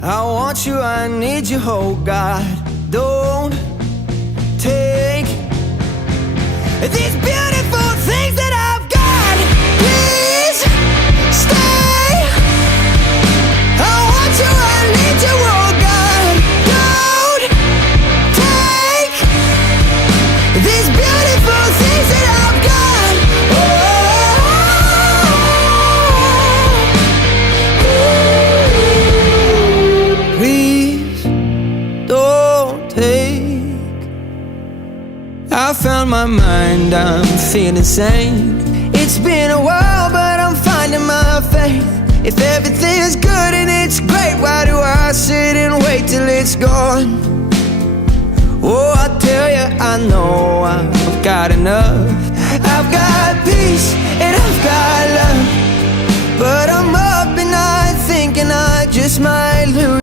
I want you, I need you, oh God. Don't take these beautiful things that I've got. Please stay. I want you, I need you, oh God. Don't take these beautiful things that I've got. Please don't take. I found my mind, I'm feeling sane. It's been a while, but I'm finding my faith. If everything's good and it's great, why do I sit and wait till it's gone? Oh, I tell you, I know I've got enough. I've got peace and I've got love, but I'm up and I'm thinking I just might lose.